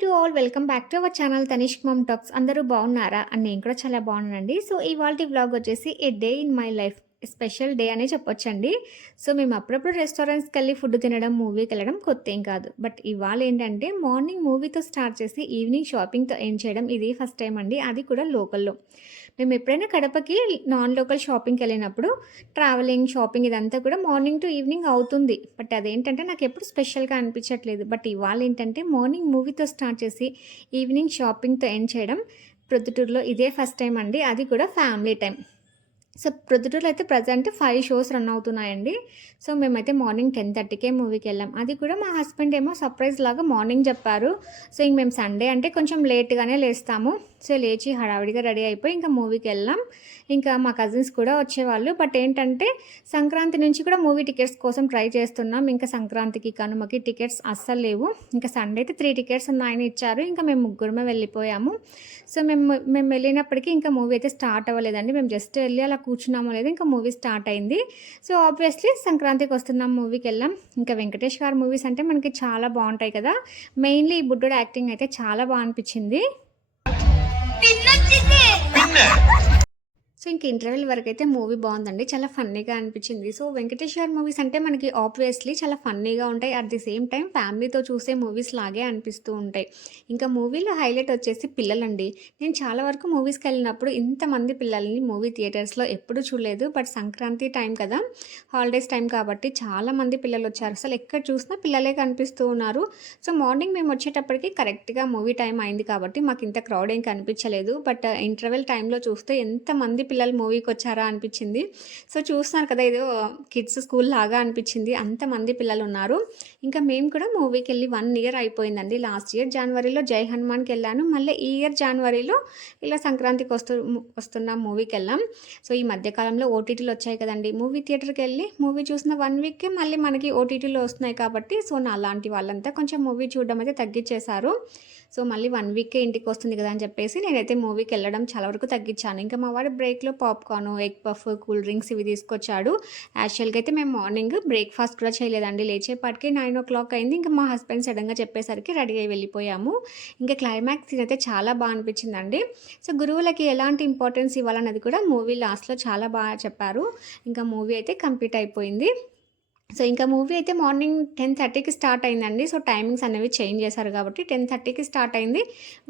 To all welcome back to our channel Tanishq mom talks. అందరూ బాగున్నారా? అని నేను కూడా చాలా బాగున్నానండి. సో ఇవాళ వ్లాగ్ వచ్చేసి a day in my life special day అనే చెప్పొచ్చండి. సో మేము అప్పుడప్పుడు రెస్టారెంట్స్కి వెళ్ళి ఫుడ్ తినడం మూవీకి వెళ్ళడం కొత్త ఏం కాదు. బట్ ఇవాళ ఏంటంటే మార్నింగ్ మూవీతో స్టార్ట్ చేసి ఈవినింగ్ షాపింగ్తో ఎండ్ చేయడం ఇది ఫస్ట్ టైం అండి. అది కూడా లోకల్లో. మేము ఎప్పుడైనా కడపకి నాన్ లోకల్ షాపింగ్కి వెళ్ళినప్పుడు ట్రావెలింగ్ షాపింగ్ ఇదంతా కూడా మార్నింగ్ టు ఈవినింగ్ అవుతుంది. బట్ అదేంటంటే నాకు ఎప్పుడు స్పెషల్గా అనిపించట్లేదు. బట్ ఇవాళ ఏంటంటే మార్నింగ్ మూవీతో స్టార్ట్ చేసి ఈవినింగ్ షాపింగ్తో ఎండ్ చేయడం ప్రొద్దుటూరులో ఇదే ఫస్ట్ టైం అండి. అది కూడా ఫ్యామిలీ టైం సో ప్రొద్దుటూరులో అయితే ప్రజెంట్ ఫైవ్ షోస్ రన్ అవుతున్నాయండి. సో మేమైతే మార్నింగ్ టెన్ థర్టీకే మూవీకి వెళ్ళాం. అది కూడా మా హస్బెండ్ ఏమో సర్ప్రైజ్ లాగా మార్నింగ్ చెప్పారు. సో ఇంక మేము సండే అంటే కొంచెం లేట్గానే లేస్తాము. సో లేచి హడావిడిగా రెడీ అయిపోయి ఇంకా మూవీకి వెళ్ళాం. ఇంకా మా కజిన్స్ కూడా వచ్చేవాళ్ళు. బట్ ఏంటంటే సంక్రాంతి నుంచి కూడా మూవీ టికెట్స్ కోసం ట్రై చేస్తున్నాం. ఇంకా సంక్రాంతికి కనుమకి టికెట్స్ అస్సలు లేవు. ఇంకా సండే అయితే త్రీ టికెట్స్ ఉన్నాయని ఇచ్చారు. ఇంకా మేము ముగ్గురమే వెళ్ళిపోయాము. సో మేము మేము వెళ్ళినప్పటికీ ఇంకా మూవీ అయితే స్టార్ట్ అవ్వలేదండి. మేము జస్ట్ వెళ్ళి అలా కూర్చున్నామో లేదు ఇంకా మూవీ స్టార్ట్ అయింది. సో ఆబ్వియస్లీ సంక్రాంతికి వస్తున్నాం మూవీకి వెళ్ళాం. ఇంకా వెంకటేష్ గారు మూవీస్ అంటే మనకి చాలా బాగుంటాయి కదా. మెయిన్లీ ఈ బుడ్డోడు యాక్టింగ్ అయితే చాలా బాగా అనిపించింది. సో ఇంక ఇంటర్వెల్ వరకు అయితే మూవీ బాగుందండి చాలా ఫన్నీగా అనిపించింది. సో వెంకటేష్ గారి మూవీస్ అంటే మనకి ఆబ్వియస్లీ చాలా ఫన్నీగా ఉంటాయి. అట్ ది సేమ్ టైం ఫ్యామిలీతో చూసే మూవీస్ లాగే అనిపిస్తూ ఉంటాయి. ఇంకా మూవీలో హైలైట్ వచ్చేసి పిల్లలండి. నేను చాలా వరకు మూవీస్కి వెళ్ళినప్పుడు ఇంతమంది పిల్లల్ని మూవీ థియేటర్స్లో ఎప్పుడూ చూడలేదు. బట్ సంక్రాంతి టైం కదా హాలిడేస్ టైం కాబట్టి చాలా మంది పిల్లలు వచ్చారు. అసలు ఎక్కడ చూసినా పిల్లలే కనిపిస్తూ ఉన్నారు. సో మార్నింగ్ మేము వచ్చేటప్పటికి కరెక్ట్గా మూవీ టైం అయింది కాబట్టి మాకు ఇంత క్రౌడ్ ఏం కనిపించలేదు. బట్ ఇంటర్వెల్ టైంలో చూస్తే ఎంతమంది పిల్లలు మూవీకి వచ్చారా అనిపించింది. సో చూస్తున్నారు కదా ఏదో కిడ్స్ స్కూల్ లాగా అనిపించింది. అంతమంది పిల్లలు ఉన్నారు ఇంకా మేము కూడా మూవీకి వెళ్ళి వన్ ఇయర్ అయిపోయిందండి. లాస్ట్ ఇయర్ జనవరిలో జై హనుమాన్కి వెళ్ళాను మళ్ళీ ఈ ఇయర్ జనవరిలో ఇలా సంక్రాంతికి వస్తు వస్తున్న మూవీకి వెళ్ళాం సో ఈ మధ్యకాలంలో ఓటీటీలు వచ్చాయి కదండి. మూవీ థియేటర్కి వెళ్ళి మూవీ చూసిన వన్ వీక్కి మళ్ళీ మనకి ఓటీటీలో వస్తున్నాయి కాబట్టి సో నా అలాంటి వాళ్ళంతా కొంచెం మూవీ చూడడం అయితే తగ్గించేశారు. సో మళ్ళీ వన్ వీకే ఇంటికి వస్తుంది కదా అని చెప్పేసి నేనైతే మూవీకి వెళ్ళడం చాలా వరకు తగ్గించాను. ఇంకా మా వాడు బ్రేక్లో popcorn egg puff cool drinks ఇవి తీసుకొచ్చాడు. యాక్చువల్గా అయితే మేము మార్నింగ్ బ్రేక్ఫాస్ట్ కూడా చేయలేదండి. లేచేపాటికి నైన్ ఓ క్లాక్ అయింది. ఇంకా మా హస్బెండ్ సడన్గా చెప్పేసరికి రెడీ అయి వెళ్ళిపోయాము. ఇంకా క్లైమాక్స్ అయితే చాలా బాగా అనిపించిందండి. సో గురువులకి ఎలాంటి ఇంపార్టెన్స్ ఇవ్వాలన్నది కూడా మూవీ లాస్ట్లో చాలా బాగా చెప్పారు. ఇంకా మూవీ అయితే కంప్లీట్ అయిపోయింది. సో ఇంకా మూవీ అయితే మార్నింగ్ టెన్ థర్టీకి స్టార్ట్ అయిందండి. సో టైమింగ్స్ అనేవి చేంజ్ చేశారు కాబట్టి టెన్ థర్టీకి స్టార్ట్ అయింది.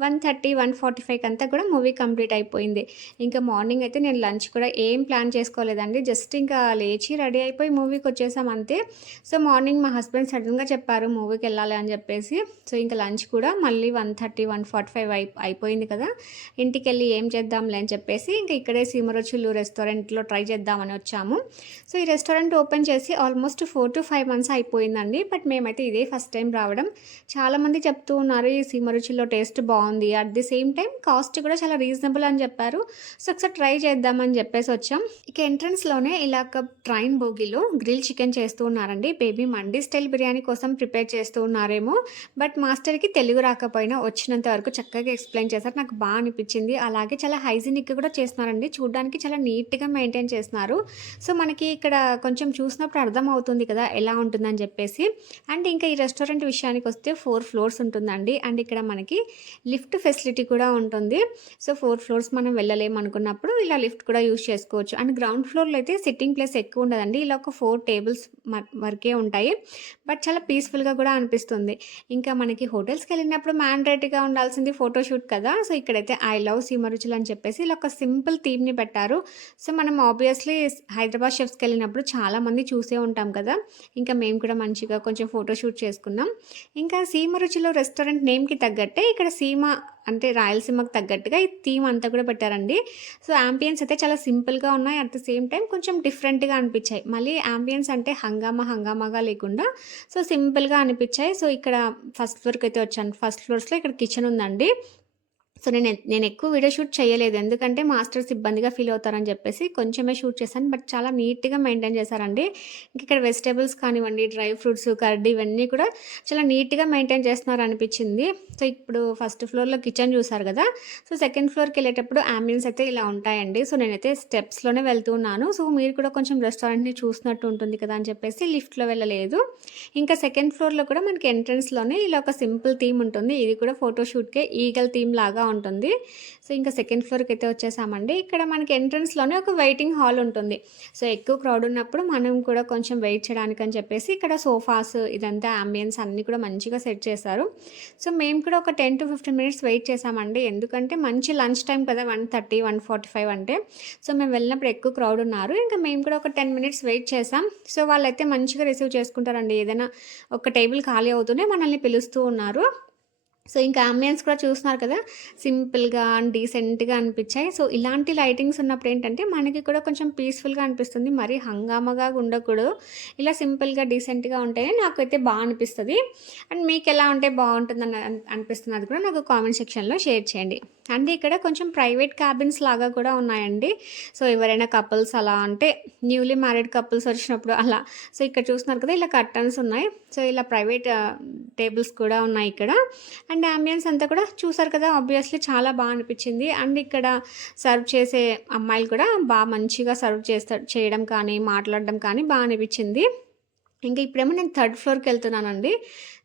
వన్ థర్టీ వన్ ఫార్టీ ఫైవ్కి అంతా కూడా మూవీ కంప్లీట్ అయిపోయింది. ఇంకా మార్నింగ్ అయితే నేను లంచ్ కూడా ఏం ప్లాన్ చేసుకోలేదండి. జస్ట్ ఇంకా లేచి రెడీ అయిపోయి మూవీకి వచ్చేసాం అంతే. సో మార్నింగ్ మా హస్బెండ్ సడన్గా చెప్పారు మూవీకి వెళ్ళాలి అని చెప్పేసి. సో ఇంకా లంచ్ కూడా మళ్ళీ one thirty one forty five అయి అయిపోయింది కదా. ఇంటికి వెళ్ళి ఏం చేద్దాంలే అని చెప్పేసి ఇంకా ఇక్కడే సీమరుచులు రెస్టారెంట్లో ట్రై చేద్దామని వచ్చాము. సో ఈ రెస్టారెంట్ ఓపెన్ చేసి almost four to five months అయిపోయిందండి. బట్ మేమైతే ఇదే ఫస్ట్ టైం రావడం. చాలామంది చెప్తూ ఉన్నారు ఈ సీమ రుచిలో టేస్ట్ బాగుంది. At the same time cost కూడా చాలా రీజనబుల్ అని చెప్పారు. సో ఒకసారి ట్రై చేద్దామని చెప్పేసి వచ్చాం. ఇక ఎంట్రన్స్లోనే ఇలా ఒక ట్రైన్ బోగిలో గ్రిల్ చికెన్ చేస్తూ ఉన్నారండి. బేబీ మండీ స్టైల్ బిర్యానీ కోసం ప్రిపేర్ చేస్తూ ఉన్నారేమో. బట్ మాస్టర్కి తెలుగు రాకపోయినా వచ్చినంత వరకు చక్కగా ఎక్స్ప్లెయిన్ చేశారు. నాకు బాగా అనిపించింది. అలాగే చాలా హైజీనిక్గా కూడా చేస్తున్నారండి. చూడడానికి చాలా నీట్గా మెయింటైన్ చేస్తున్నారు. సో మనకి ఇక్కడ కొంచెం చూసినప్పుడు అర్థం అవుతుంది కదా ఎలా ఉంటుందని చెప్పేసి. అండ్ ఇంకా ఈ రెస్టారెంట్ విషయానికి వస్తే ఫోర్ ఫ్లోర్స్ ఉంటుందండి. అండ్ ఇక్కడ మనకి లిఫ్ట్ ఫెసిలిటీ కూడా ఉంటుంది. సో ఫోర్ ఫ్లోర్స్ మనం వెళ్ళలేము అనుకున్నప్పుడు ఇలా లిఫ్ట్ కూడా యూస్ చేసుకోవచ్చు. అండ్ గ్రౌండ్ ఫ్లోర్లో అయితే సిట్టింగ్ ప్లేస్ ఎక్కువ ఉండదండి. ఇలా ఒక ఫోర్ టేబుల్స్ వరకే ఉంటాయి. బట్ చాలా పీస్ఫుల్గా కూడా అనిపిస్తుంది. ఇంకా మనకి హోటల్స్కి వెళ్ళినప్పుడు మ్యాండేటరీగా ఉండాల్సింది ఫోటోషూట్ కదా. సో ఇక్కడైతే ఐ లవ్ సీమరుచులు అని చెప్పేసి ఇలా ఒక సింపుల్ థీమ్ని పెట్టారు. సో మనం ఆబ్వియస్లీ హైదరాబాద్ షెఫ్స్కి వెళ్ళినప్పుడు చాలామంది చూసే ఉంటాం కదా. ఇంకా మేము కూడా మంచిగా కొంచెం ఫోటోషూట్ చేసుకున్నాం. ఇంకా సీమ రుచిలో రెస్టారెంట్ నేమ్కి తగ్గట్టే ఇక్కడ సీమ అంటే రాయలసీమకు తగ్గట్టుగా ఈ థీమ్ అంతా కూడా పెట్టారండి. సో యాంపియన్స్ అయితే చాలా సింపుల్గా ఉన్నాయి. అట్ ద సేమ్ టైం కొంచెం డిఫరెంట్గా అనిపించాయి. మళ్ళీ యాంపియన్స్ అంటే హంగామా హంగామాగా లేకుండా సో సింపుల్గా అనిపించాయి. సో ఇక్కడ ఫస్ట్ ఫ్లోర్కి అయితే వచ్చాను. ఫస్ట్ ఫ్లోర్స్లో ఇక్కడ కిచెన్ ఉందండి. సో నేను నేను ఎక్కువ వీడియో షూట్ చేయలేదు. ఎందుకంటే మాస్టర్స్ ఇబ్బందిగా ఫీల్ అవుతారని చెప్పేసి కొంచెమే షూట్ చేశాను. బట్ చాలా నీట్గా మెయింటైన్ చేశారండి. ఇంక ఇక్కడ వెజిటేబుల్స్ కానివ్వండి డ్రై ఫ్రూట్స్ కర్డ్ ఇవన్నీ కూడా చాలా నీట్గా మెయింటైన్ చేస్తున్నారు అనిపించింది. సో ఇప్పుడు ఫస్ట్ ఫ్లోర్లో కిచెన్ చూసారు కదా? సో సెకండ్ ఫ్లోర్కి వెళ్ళేటప్పుడు అంబులెన్స్ అయితే ఇలా ఉంటాయండి. సో నేనైతే స్టెప్స్లోనే వెళ్తున్నాను సో మీరు కూడా కొంచెం రెస్టారెంట్ని చూసినట్టు ఉంటుంది కదా అని చెప్పేసి లిఫ్ట్లో వెళ్ళలేదు. ఇంకా సెకండ్ ఫ్లోర్లో కూడా మనకి ఎంట్రన్స్లోనే ఇలా ఒక సింపుల్ థీమ్ ఉంటుంది. ఇది కూడా ఫోటోషూట్కే ఈగల్ థీమ్ లాగా ఉంటుంది. సో ఇంకా సెకండ్ ఫ్లోర్కి అయితే వచ్చేసామండి. ఇక్కడ మనకి ఎంట్రన్స్లోనే ఒక వెయిటింగ్ హాల్ ఉంటుంది. సో ఎక్కువ క్రౌడ్ ఉన్నప్పుడు మనం కూడా కొంచెం వెయిట్ చేయడానికి అని చెప్పేసి ఇక్కడ సోఫాస్ ఇదంతా అంబియన్స్ అన్నీ కూడా మంచిగా సెట్ చేశారు. సో మేము కూడా ఒక ten to fifteen minutes wait చేసామండి. ఎందుకంటే మంచి లంచ్ టైం కదా one thirty one forty five అంటే. సో మేము వెళ్ళినప్పుడు ఎక్కువ క్రౌడ్ ఉన్నారు. ఇంకా మేము కూడా ఒక టెన్ మినిట్స్ వెయిట్ చేసాం. సో వాళ్ళైతే మంచిగా రిసీవ్ చేసుకుంటారండి. ఏదైనా ఒక టేబుల్ ఖాళీ అవుతూనే మనల్ని పిలుస్తూ ఉన్నారు. సో ఇంకా అంబియన్స్ కూడా చూస్తున్నారు కదా సింపుల్గా డీసెంట్గా అనిపించాయి. సో ఇలాంటి లైటింగ్స్ ఉన్నప్పుడు ఏంటంటే మనకి కూడా కొంచెం పీస్ఫుల్గా అనిపిస్తుంది. మరీ హంగామగా ఉండకూడదు. ఇలా సింపుల్గా డీసెంట్గా ఉంటేనే నాకైతే బాగా అనిపిస్తుంది. అండ్ మీకు ఎలా ఉంటే బాగుంటుందని అని అనిపిస్తుంది అది కూడా నాకు కామెంట్ సెక్షన్లో షేర్ చేయండి. అండ్ ఇక్కడ కొంచెం ప్రైవేట్ క్యాబిన్స్ లాగా కూడా ఉన్నాయండి. సో ఎవరైనా కపుల్స్ అలా అంటే న్యూలీ మ్యారీడ్ కపుల్స్ వచ్చినప్పుడు అలా. సో ఇక్కడ చూస్తున్నారు కదా ఇలా కర్టన్స్ ఉన్నాయి. సో ఇలా ప్రైవేట్ టేబుల్స్ కూడా ఉన్నాయి ఇక్కడ. అండ్ అంబియన్స్ అంతా కూడా చూసారు కదా ఆబ్వియస్లీ చాలా బాగా అనిపించింది. అండ్ ఇక్కడ సర్వ్ చేసే అమ్మాయిలు కూడా బాగా మంచిగా సర్వ్ చేస్తా చేయడం కానీ మాట్లాడడం కానీ బాగా అనిపించింది. ఇంకా ఇప్పుడేమో నేను థర్డ్ ఫ్లోర్కి వెళ్తున్నానండి.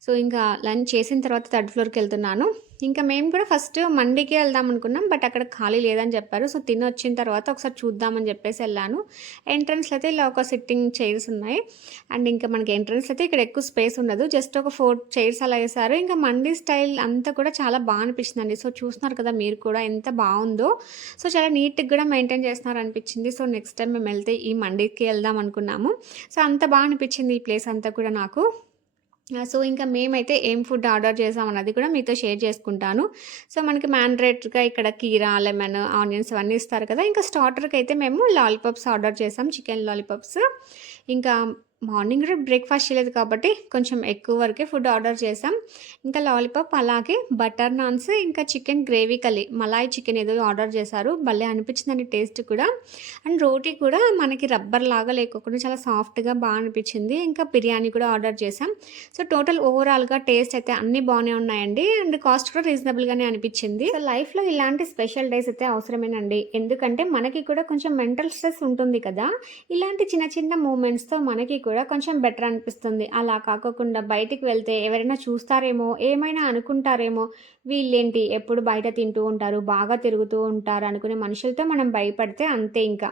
సో ఇంకా లంచ్ చేసిన తర్వాత థర్డ్ ఫ్లోర్కి వెళ్తున్నాను. ఇంకా మేము కూడా ఫస్ట్ మండీకి వెళ్దాం అనుకున్నాం బట్ అక్కడ ఖాళీ లేదని చెప్పారు. సో తిని వచ్చిన తర్వాత ఒకసారి చూద్దామని చెప్పేసి వెళ్ళాను. ఎంట్రన్స్లో అయితే ఇలా ఒక సిట్టింగ్ చైర్స్ ఉన్నాయి. అండ్ ఇంకా మనకి ఎంట్రన్స్ అయితే ఇక్కడ ఎక్కువ స్పేస్ ఉండదు. జస్ట్ ఒక ఫోర్ చైర్స్ అలా వేసారు ఇంకా మండీ స్టైల్ అంతా కూడా చాలా బాగా అనిపించిందండి. సో చూస్తున్నారు కదా మీరు కూడా ఎంత బాగుందో. సో చాలా నీట్గా కూడా మెయింటైన్ చేస్తున్నారు అనిపించింది. సో నెక్స్ట్ టైం మేము వెళ్తే ఈ మండీకి వెళ్దాం అనుకున్నాము. సో అంత బాగా అనిపించింది ఈ ప్లేస్ అంతా కూడా నాకు. సో ఇంకా మేమైతే ఏం ఫుడ్ ఆర్డర్ చేసాం అన్నది కూడా మీతో షేర్ చేసుకుంటాను. సో మనకి మ్యాండరేట్గా ఇక్కడ కీరా లెమన్ ఆనియన్స్ అవన్నీ ఇస్తారు కదా. ఇంకా స్టార్టర్కి అయితే మేము లాలీపాప్స్ ఆర్డర్ చేసాం చికెన్ లాలీపాప్స్. ఇంకా మార్నింగ్ బ్రేక్ఫాస్ట్ చేయలేదు కాబట్టి కొంచెం ఎక్కువ వరకే ఫుడ్ ఆర్డర్ చేసాం ఇంకా లాలీపాప్ అలాగే బటర్ నాన్స్ ఇంకా చికెన్ గ్రేవీ కలి మలాయ్ చికెన్ ఏదో ఆర్డర్ చేశారు. భలే అనిపించిందండి టేస్ట్ కూడా. అండ్ రోటీ కూడా మనకి రబ్బర్ లాగా లేకోకుండా చాలా సాఫ్ట్గా బాగా అనిపించింది. ఇంకా బిర్యానీ కూడా ఆర్డర్ చేసాం సో టోటల్ ఓవరాల్గా టేస్ట్ అయితే అన్నీ బాగానే ఉన్నాయండి. అండ్ కాస్ట్ కూడా రీజనబుల్గానే అనిపించింది. సో లైఫ్లో ఇలాంటి స్పెషల్ డేస్ అయితే అవసరమేనండి. ఎందుకంటే మనకి కూడా కొంచెం మెంటల్ స్ట్రెస్ ఉంటుంది కదా. ఇలాంటి చిన్న చిన్న మూమెంట్స్తో మనకి కూడా కూడా కొంచెం బెటర్ అనిపిస్తుంది. అలా కాకోకుండా బయటికి వెళ్తే ఎవరైనా చూస్తారేమో ఏమైనా అనుకుంటారేమో వీళ్ళేంటి? ఎప్పుడు బయట తింటూ ఉంటారు బాగా తిరుగుతూ ఉంటారు అనుకునే మనుషులతో మనం భయపడితే అంతే ఇంకా.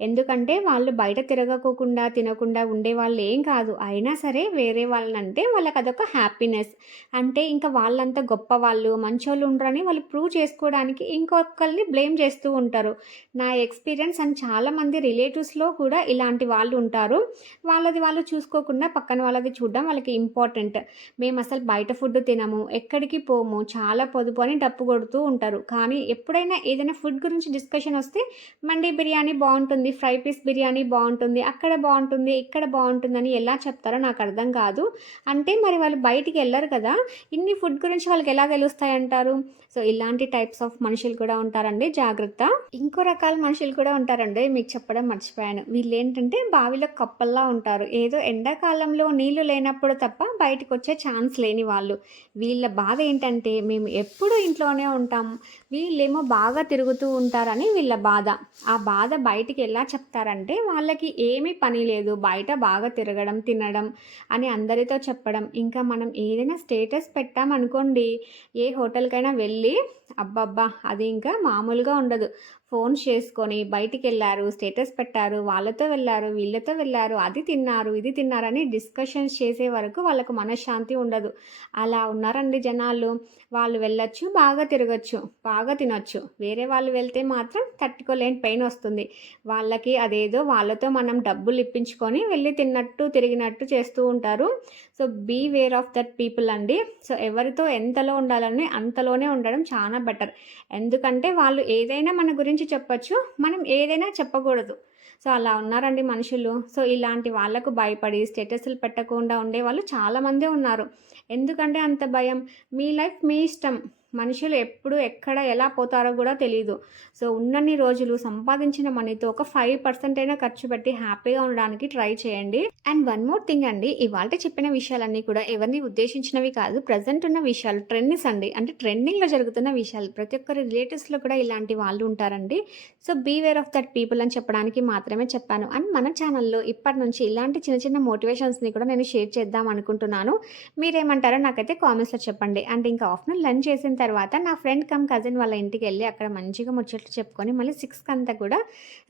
ఎందుకంటే వాళ్ళు బయట తిరగకోకుండా తినకుండా ఉండే వాళ్ళు ఏం కాదు. అయినా సరే వేరే వాళ్ళనంటే వాళ్ళకి అదొక హ్యాపీనెస్ అంటే ఇంకా వాళ్ళంతా గొప్ప వాళ్ళు మంచోళ్ళు ఉండరని వాళ్ళు ప్రూవ్ చేసుకోవడానికి ఇంకొకరిని బ్లేమ్ చేస్తూ ఉంటారు. నా ఎక్స్పీరియన్స్ అండ్ చాలామంది రిలేటివ్స్లో కూడా ఇలాంటి వాళ్ళు ఉంటారు. వాళ్ళది వాళ్ళు చూసుకోకుండా పక్కన వాళ్ళది చూడడం వాళ్ళకి ఇంపార్టెంట్ మేము అసలు బయట ఫుడ్ తినము ఎక్కడికి పోము చాలా పొదుపు అని డప్పు కొడుతూ ఉంటారు. కానీ ఎప్పుడైనా ఏదైనా ఫుడ్ గురించి డిస్కషన్ వస్తే మండీ బిర్యానీ బాగుంటుంది ఫ్రై పీస్ బిర్యానీ బాగుంటుంది అక్కడ బాగుంటుంది ఇక్కడ బాగుంటుందని ఎలా చెప్తారో నాకు అర్థం కాదు. అంటే మరి వాళ్ళు బయటికి వెళ్ళరు కదా. ఇన్ని ఫుడ్ గురించి వాళ్ళకి ఎలా తెలుస్తాయి అంటారు సో ఇలాంటి టైప్స్ ఆఫ్ మనుషులు కూడా ఉంటారండి జాగ్రత్త. ఇంకో రకాల మనుషులు కూడా ఉంటారండి మీకు చెప్పడం మర్చిపోయాను. వీళ్ళు ఏంటంటే బావిలో కప్పల్లా ఉంటారు. ఏదో ఎండాకాలంలో నీళ్ళు లేనప్పుడు తప్ప బయటకు వచ్చే ఛాన్స్ లేని వాళ్ళు. వీళ్ళ బాధ ఏంటంటే మేము ఎప్పుడు ఇంట్లోనే ఉంటాం. వీళ్ళేమో బాగా తిరుగుతూ ఉంటారని వీళ్ళ బాధ. ఆ బాధ బయటికి ఎలా చెప్తారంటే వాళ్ళకి ఏమీ పని లేదు. బయట బాగా తిరగడం తినడం అని అందరితో చెప్పడం. ఇంకా మనం ఏదైనా స్టేటస్ పెట్టామనుకోండి ఏ హోటల్కైనా వెళ్ళి అబ్బబ్బా అది ఇంకా మామూలుగా ఉండదు. ఫోన్ చేసుకొని బయటికి వెళ్ళారు స్టేటస్ పెట్టారు వాళ్ళతో వెళ్ళారు వీళ్ళతో వెళ్ళారు అది తిన్నారు ఇది తిన్నారని డిస్కషన్స్ చేసే వరకు వాళ్ళకు మనశ్శాంతి ఉండదు. అలా ఉన్నారండి జనాలు. వాళ్ళు వెళ్ళొచ్చు బాగా తిరగచ్చు బాగా తినొచ్చు. వేరే వాళ్ళు వెళ్తే మాత్రం తట్టుకోలేని పెయిన్ వస్తుంది. వాళ్ళకి అదేదో వాళ్ళతో మనం డబ్బులు ఇప్పించుకొని వెళ్ళి తిన్నట్టు తిరిగినట్టు చేస్తూ ఉంటారు. So beware of that people అండి. సో ఎవరితో ఎంతలో ఉండాలని అంతలోనే ఉండడం చాలా బెటర్ ఎందుకంటే వాళ్ళు ఏదైనా మన గురించి చెప్పచ్చు. మనం ఏదైనా చెప్పకూడదు. సో అలా ఉన్నారండి మనుషులు. సో ఇలాంటి వాళ్ళకు భయపడి స్టేటస్లు పెట్టకుండా ఉండే వాళ్ళు చాలామందే ఉన్నారు. ఎందుకంటే అంత భయం? మీ లైఫ్ మీ ఇష్టం. మనుషులు ఎప్పుడు ఎక్కడ ఎలా పోతారో కూడా తెలియదు సో ఉన్నన్ని రోజులు సంపాదించిన మనీతో ఒక ఫైవ్ పర్సెంట్ అయినా ఖర్చు పెట్టి హ్యాపీగా ఉండడానికి ట్రై చేయండి. అండ్ వన్ మోర్ థింగ్ అండి ఇవాళ చెప్పిన విషయాలన్నీ కూడా ఎవరిని ఉద్దేశించినవి కాదు ప్రజెంట్ ఉన్న విషయాలు ట్రెండ్స్ అండి. అంటే ట్రెండింగ్లో జరుగుతున్న విషయాలు ప్రతి ఒక్కరి రిలేటివ్స్లో కూడా ఇలాంటి వాళ్ళు ఉంటారండి. So beware of that people అని చెప్పడానికి మాత్రమే చెప్పాను. అండ్ మన ఛానల్లో ఇప్పటి నుంచి ఇలాంటి చిన్న చిన్న మోటివేషన్స్ని కూడా నేను షేర్ చేద్దాం అనుకుంటున్నాను. మీరేమంటారో నాకైతే కామెంట్స్లో చెప్పండి. అండ్ ఇంకా ఆఫ్టర్నూన్ లంచ్ చేసిన తర్వాత నా ఫ్రెండ్ కమ్ కజిన్ వాళ్ళ ఇంటికి వెళ్ళి అక్కడ మంచిగా ముచ్చట్లు చెప్పుకొని మళ్ళీ సిక్స్కి అంతా కూడా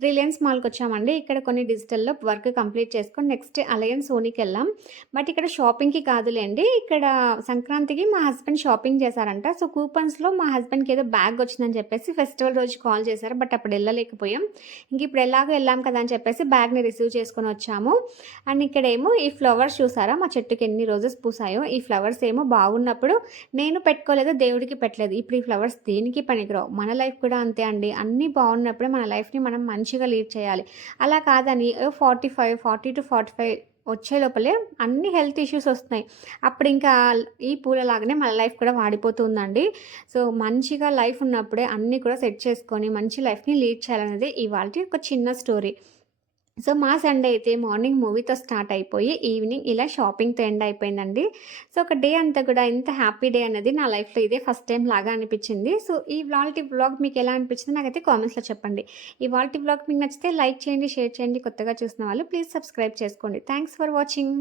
రిలయన్స్ మాల్కి వచ్చామండి. ఇక్కడ కొన్ని డిజిటల్లో వర్క్ కంప్లీట్ చేసుకొని నెక్స్ట్ అలయన్స్ సోనీకి వెళ్ళాం. బట్ ఇక్కడ షాపింగ్కి కాదులేండి. ఇక్కడ సంక్రాంతికి మా హస్బెండ్ షాపింగ్ చేశారంట. సో కూపన్స్లో మా హస్బెండ్కి ఏదో బ్యాగ్ వచ్చిందని చెప్పేసి ఫెస్టివల్ రోజు కాల్ చేశారు. బట్ అప్పుడు వెళ్ళలేకపోయాం. ఇంక ఇప్పుడు ఎలాగో వెళ్ళాం కదా అని చెప్పేసి బ్యాగ్ని రిసీవ్ చేసుకొని వచ్చాము. అండ్ ఇక్కడేమో ఈ ఫ్లవర్స్ చూసారా? మా చెట్టుకి ఎన్ని రోజెస్ పూసాయో? ఈ ఫ్లవర్స్ ఏమో బాగున్నప్పుడు నేను పెట్టుకోలేదు దేవుడికి పెట్టలేదు. ఇప్పుడు ఈ ఫ్లవర్స్ దేనికి పనికిరావు? మన లైఫ్ కూడా అంతే అండి. అన్నీ బాగున్నప్పుడే మన లైఫ్ని మనం మంచిగా లీడ్ చేయాలి. అలా కాదని forty five forty two forty five వచ్చే లోపలే అన్ని హెల్త్ ఇష్యూస్ వస్తున్నాయి. అప్పుడు ఇంకా ఈ పూలలాగానే మన లైఫ్ కూడా వాడిపోతుందండి. సో మంచిగా లైఫ్ ఉన్నప్పుడే అన్నీ కూడా సెట్ చేసుకొని మంచి లైఫ్ని లీడ్ చేయాలనేది ఇవాళ ఒక చిన్న స్టోరీ. సో మా సండే అయితే మార్నింగ్ మూవీతో స్టార్ట్ అయిపోయి ఈవినింగ్ ఇలా షాపింగ్తో ఎండ్ అయిపోయిందండి. సో ఒక డే అంతా కూడా ఇంత హ్యాపీ డే అనేది నా లైఫ్లో ఇదే ఫస్ట్ టైం లాగా అనిపించింది. సో ఈ వాల్టి బ్లాగ్ మీకు ఎలా అనిపించింది నాకైతే కామెంట్స్లో చెప్పండి. ఈ వాల్టి బ్లాగ్ మీకు నచ్చితే లైక్ చేయండి షేర్ చేయండి కొత్తగా చూసిన వాళ్ళు ప్లీజ్ సబ్స్క్రైబ్ చేసుకోండి. Thanks for watching.